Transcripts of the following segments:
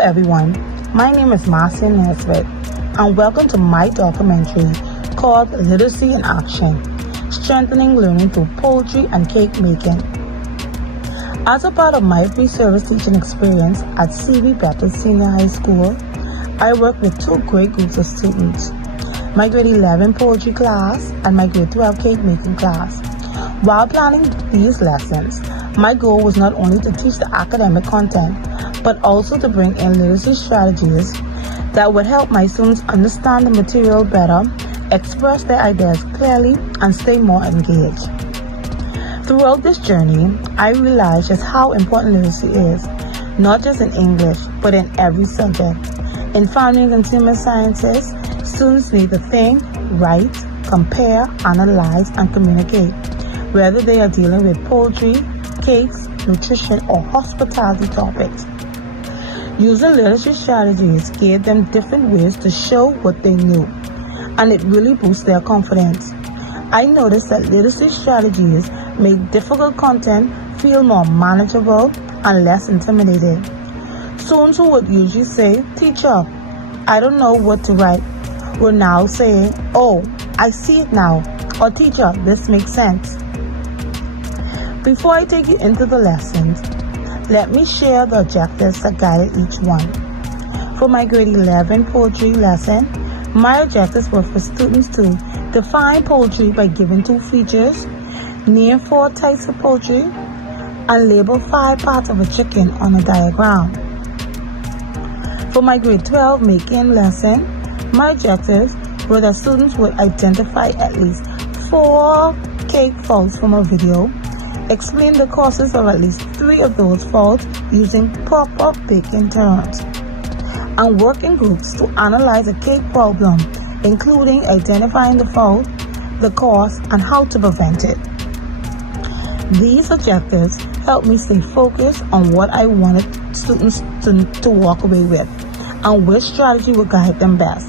everyone, my name is Marcia Nesbitt and welcome to my documentary called Literacy in Action, Strengthening Learning Through Poetry and Cake Making. As a part of my pre-service teaching experience at C.V. Bethel Senior High School, I work with two great groups of students, my grade 11 poetry class and my grade 12 cake making class. While planning these lessons, my goal was not only to teach the academic content, but also to bring in literacy strategies that would help my students understand the material better, express their ideas clearly, and stay more engaged. Throughout this journey, I realized just how important literacy is, not just in English, but in every subject. In family and consumer sciences, students need to think, write, compare, analyze, and communicate, whether they are dealing with poetry, cakes, nutrition, or hospitality topics. Using literacy strategies gave them different ways to show what they knew, and it really boosted their confidence. I noticed that literacy strategies made difficult content feel more manageable and less intimidating. Students who would usually say, "Teacher, I don't know what to write," were now saying, "Oh, I see it now," or "Teacher, this makes sense." Before I take you into the lessons, let me share the objectives that guided each one. For my grade 11 poetry lesson, my objectives were for students to define poetry by giving 2 features, name 4 types of poetry, and label 5 parts of a chicken on a diagram. For my grade 12 making lesson, my objectives were that students would identify at least 4 cake faults from a video, explain the causes of at least 3 of those faults using proper baking terms, and work in groups to analyze a cake problem, including identifying the fault, the cause, and how to prevent it. These objectives helped me stay focused on what I wanted students to walk away with and which strategy would guide them best.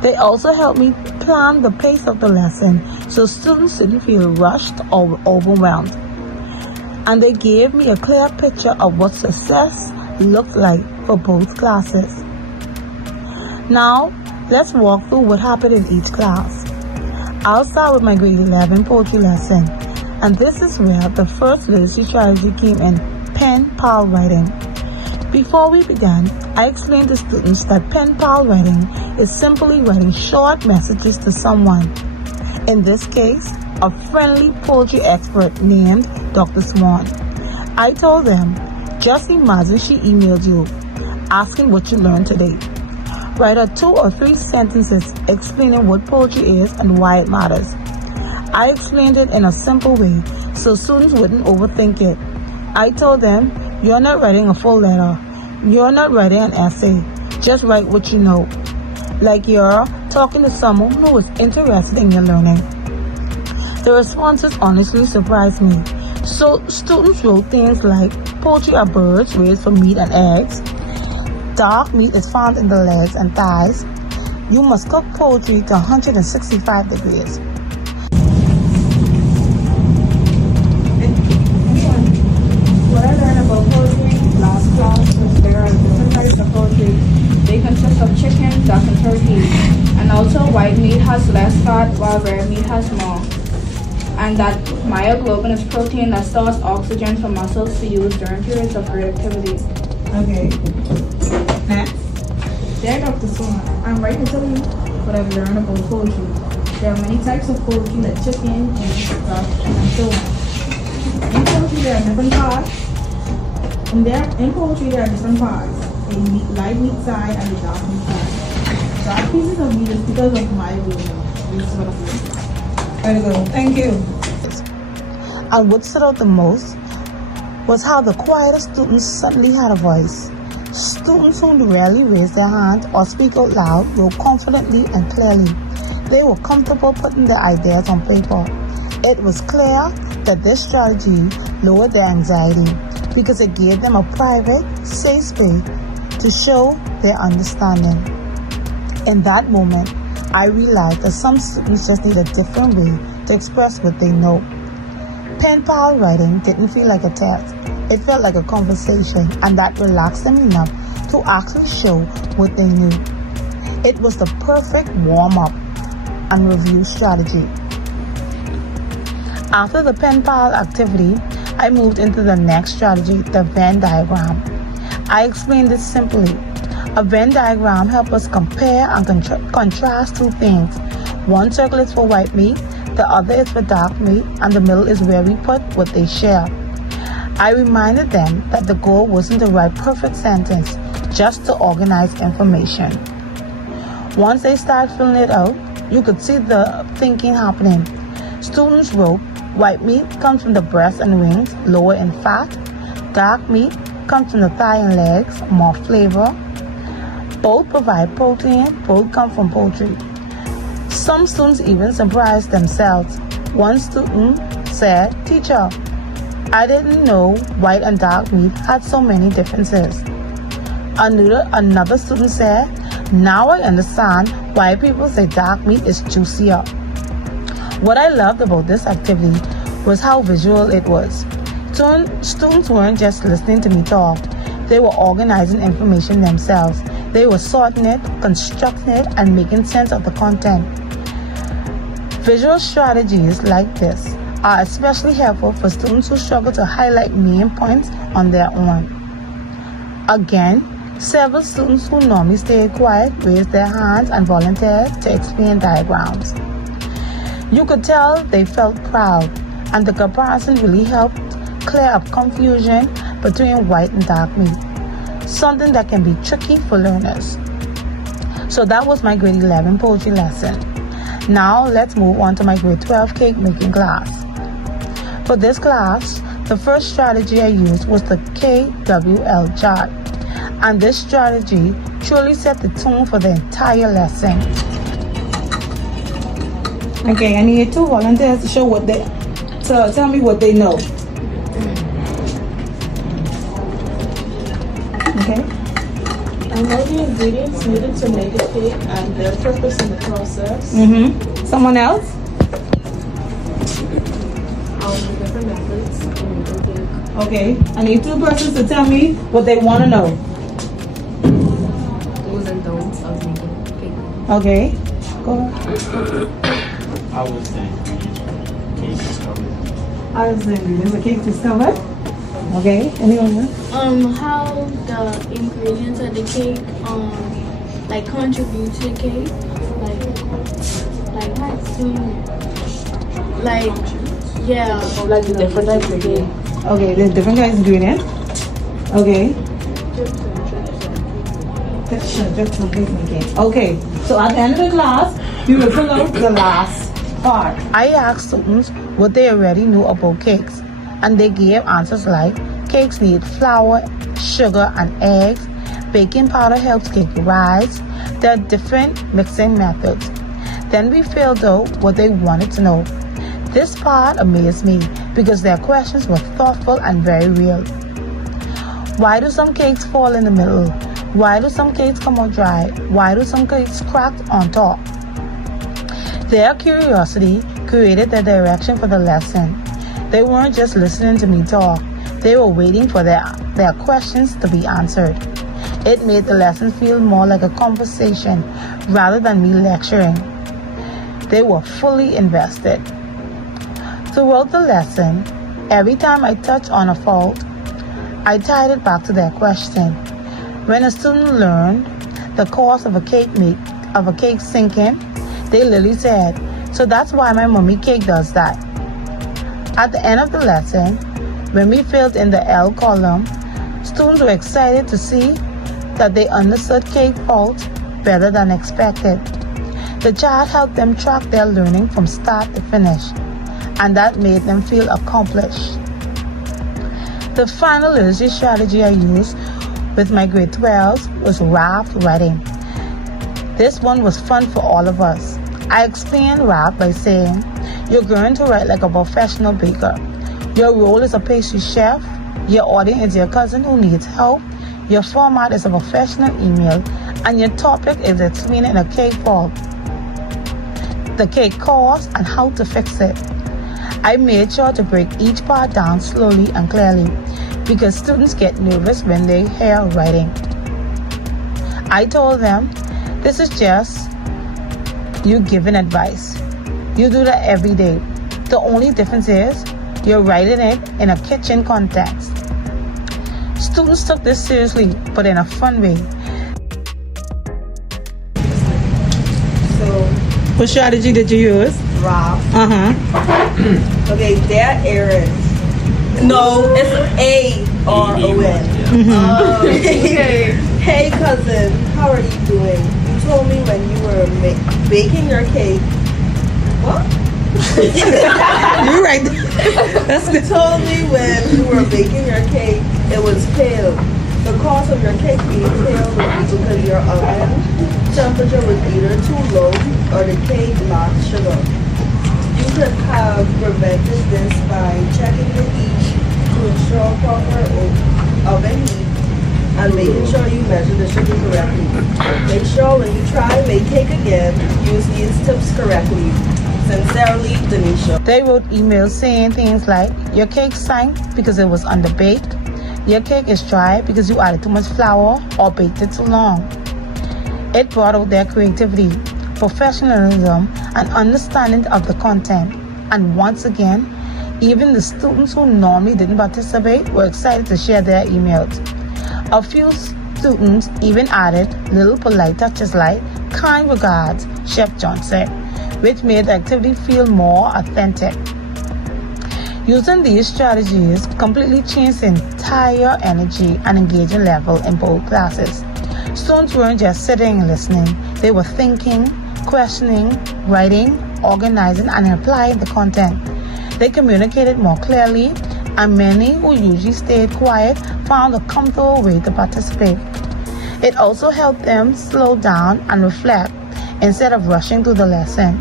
They also helped me plan the pace of the lesson so students didn't feel rushed or overwhelmed. And they gave me a clear picture of what success looked like for both classes. Now, let's walk through what happened in each class. I'll start with my grade 11 poetry lesson, and this is where the first literacy strategy came in: pen pal writing. Before we began, I explained to students that pen pal writing is simply writing short messages to someone. In this case, a friendly poetry expert named Dr. Swan. I told them, just imagine she emailed you asking what you learned today. Write her 2 or 3 sentences explaining what poetry is and why it matters. I explained it in a simple way so students wouldn't overthink it. I told them, you're not writing a full letter. You're not writing an essay. Just write what you know, like you're talking to someone who is interested in your learning. The responses honestly surprised me. So students wrote things like, poetry are birds raised for meat and eggs. Dark meat is found in the legs and thighs. You must cook poetry to 165 degrees. What I learned about poetry last class was there are different types of poetry. They consist of chicken, duck, and turkey. And also white meat has less fat while red meat has more. And that myoglobin is protein that stores oxygen for muscles to use during periods of great activity. Okay. Next. There, Dr. Swan, I'm right to tell you what I've learned about poetry. There are many types of poetry like chicken, duck, and so on. In poetry, there are different parts. In poetry, there are different parts. A light meat side and a dark meat side. Dark pieces of meat is because of myoglobin. This is what I've learned. Very good. Thank you. And what stood out the most was how the quieter students suddenly had a voice. Students who rarely raise their hand or speak out loud wrote confidently and clearly. They were comfortable putting their ideas on paper. It was clear that this strategy lowered their anxiety because it gave them a private, safe space to show their understanding. In that moment, I realized that some students just need a different way to express what they know. Pen pal writing didn't feel like a test. It felt like a conversation, and that relaxed them enough to actually show what they knew. It was the perfect warm-up and review strategy. After the pen pal activity, I moved into the next strategy, the Venn diagram. I explained this simply. A Venn diagram helps us compare and contrast two things. One circle is for white meat, the other is for dark meat, and the middle is where we put what they share. I reminded them that the goal wasn't to write perfect sentence, just to organize information. Once they started filling it out, you could see the thinking happening. Students wrote, white meat comes from the breast and wings, lower in fat. Dark meat comes from the thigh and legs, more flavor. Both provide protein, both come from poultry. Some students even surprised themselves. One student said, "Teacher, I didn't know white and dark meat had so many differences." Another student said, "Now I understand why people say dark meat is juicier." What I loved about this activity was how visual it was. Students weren't just listening to me talk, they were organizing information themselves. They were sorting it, constructing it, and making sense of the content. Visual strategies like this are especially helpful for students who struggle to highlight main points on their own. Again, several students who normally stay quiet raised their hands and volunteered to explain diagrams. You could tell they felt proud, and the comparison really helped clear up confusion between white and dark meat, something that can be tricky for learners. So that was my grade 11 poetry lesson. Now let's move on to my grade 12 cake making class. For this class, the first strategy I used was the KWL chart, and this strategy truly set the tone for the entire lesson. Okay, I need 2 volunteers to show tell me what they know. Okay. I know the ingredients needed to make a cake and their purpose in the process. Someone else? The different methods to make a cake. Okay. I need 2 persons to tell me what they want to know. Do's and don'ts of making cake. Okay. Go ahead. I was the cake discovered. I was the ingredients of cake discovered. Okay. Anyone else? How the ingredients of the cake like contribute to the cake, like how it's doing, like yeah, Like the different types of cake. Okay, there's different kinds of ingredients. Okay. Okay, so at the end of the class, you will fill out the last part. I asked students what they already knew about cakes, and they gave answers like cakes need flour, sugar, and eggs. Baking powder helps cake rise. There are different mixing methods. Then we filled out what they wanted to know. This part amazed me because their questions were thoughtful and very real. Why do some cakes fall in the middle? Why do some cakes come out dry? Why do some cakes crack on top? Their curiosity created the direction for the lesson. They weren't just listening to me talk. They were waiting for their questions to be answered. It made the lesson feel more like a conversation rather than me lecturing. They were fully invested. Throughout the lesson, every time I touched on a fault, I tied it back to their question. When a student learned the cause of a cake sinking, they literally said, "So that's why my mommy cake does that." At the end of the lesson, when we filled in the L column, students were excited to see that they understood cake faults better than expected. The chart helped them track their learning from start to finish, and that made them feel accomplished. The final literacy strategy I used with my grade 12s was raft writing. This one was fun for all of us. I explained raft by saying, you're going to write like a professional baker. Your role is a pastry chef. Your audience is your cousin who needs help. Your format is a professional email. And your topic is explaining a cake fault, the cake cause, and how to fix it. I made sure to break each part down slowly and clearly because students get nervous when they hear writing. I told them, this is just you giving advice. You do that every day. The only difference is you're writing it in a kitchen context. Students took this seriously, but in a fun way. So, What strategy did you use? Ralph. Okay, They're Aaron. No, it's A-R-O-N. Okay. Hey cousin, how are you doing? You told me when you were baking your cake. What? You're right. That's You told me when you were baking your cake, it was pale. The cause of your cake being pale would be because your oven temperature was either too low or the cake lacked sugar. You could have prevented this by checking the heat to ensure proper oven heat and making sure you measure the sugar correctly. Make sure when you try to make cake again, use these tips correctly. Sincerely, Denisha. They wrote emails saying things like, your cake sank because it was underbaked. Your cake is dry because you added too much flour or baked it too long. It brought out their creativity, professionalism, and understanding of the content. And once again, even the students who normally didn't participate were excited to share their emails. A few students even added little polite touches like, kind regards, Chef Johnson, which made the activity feel more authentic. Using these strategies completely changed the entire energy and engagement level in both classes. Students weren't just sitting and listening, they were thinking, questioning, writing, organizing, and applying the content. They communicated more clearly, and many who usually stayed quiet found a comfortable way to participate. It also helped them slow down and reflect instead of rushing through the lesson.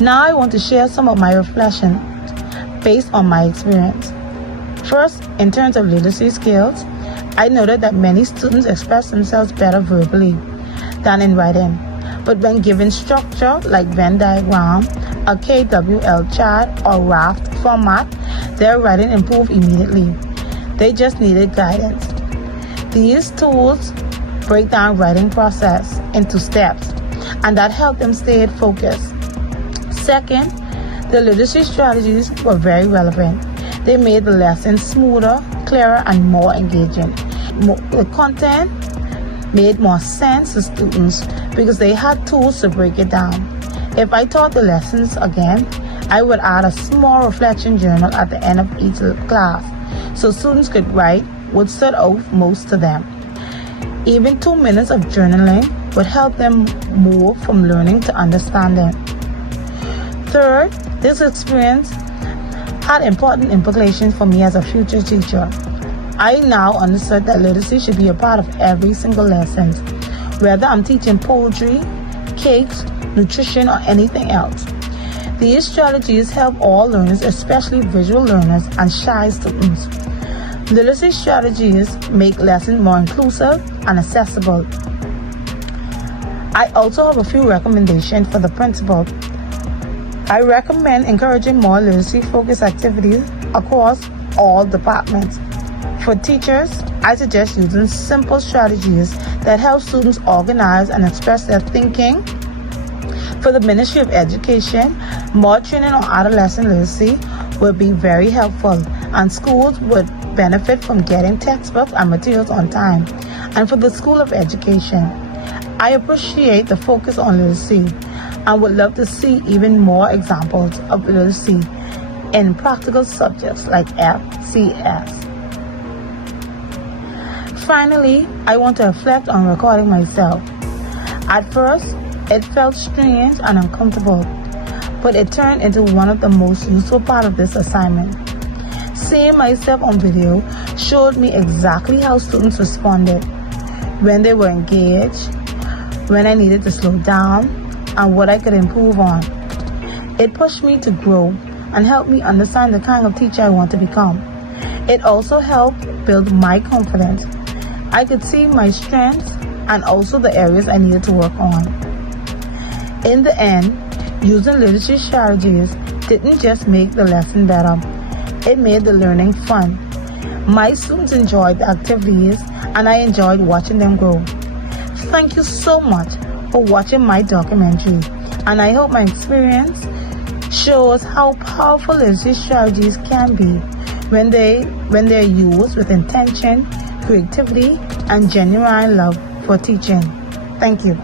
Now I want to share some of my reflections based on my experience. First, in terms of literacy skills, I noted that many students express themselves better verbally than in writing. But when given structure like Venn diagram, a KWL chart, or raft format, their writing improved immediately. They just needed guidance. These tools break down writing process into steps, and that helped them stay focused. Second, the literacy strategies were very relevant. They made the lesson smoother, clearer, and more engaging. The content made more sense to students because they had tools to break it down. If I taught the lessons again, I would add a small reflection journal at the end of each class so students could write what stood out most to them. Even 2 minutes of journaling would help them move from learning to understanding. Third, this experience had important implications for me as a future teacher. I now understood that literacy should be a part of every single lesson, whether I'm teaching poetry, cakes, nutrition, or anything else. These strategies help all learners, especially visual learners and shy students. Literacy strategies make lessons more inclusive and accessible. I also have a few recommendations for the principal. I recommend encouraging more literacy-focused activities across all departments. For teachers, I suggest using simple strategies that help students organize and express their thinking. For the Ministry of Education, more training on adolescent literacy would be very helpful, and schools would benefit from getting textbooks and materials on time. And for the School of Education, I appreciate the focus on literacy and would love to see even more examples of literacy in practical subjects like FCS. Finally, I want to reflect on recording myself. At first, it felt strange and uncomfortable, but it turned into one of the most useful parts of this assignment. Seeing myself on video showed me exactly how students responded, when they were engaged, when I needed to slow down, and what I could improve on. It pushed me to grow and helped me understand the kind of teacher I want to become. It also helped build my confidence. I could see my strengths and also the areas I needed to work on. In the end, using literacy strategies didn't just make the lesson better, it made the learning fun. My students enjoyed the activities and I enjoyed watching them grow. Thank you so much for watching my documentary, and I hope my experience shows how powerful literacy strategies can be when they're used with intention, creativity, and genuine love for teaching. Thank you.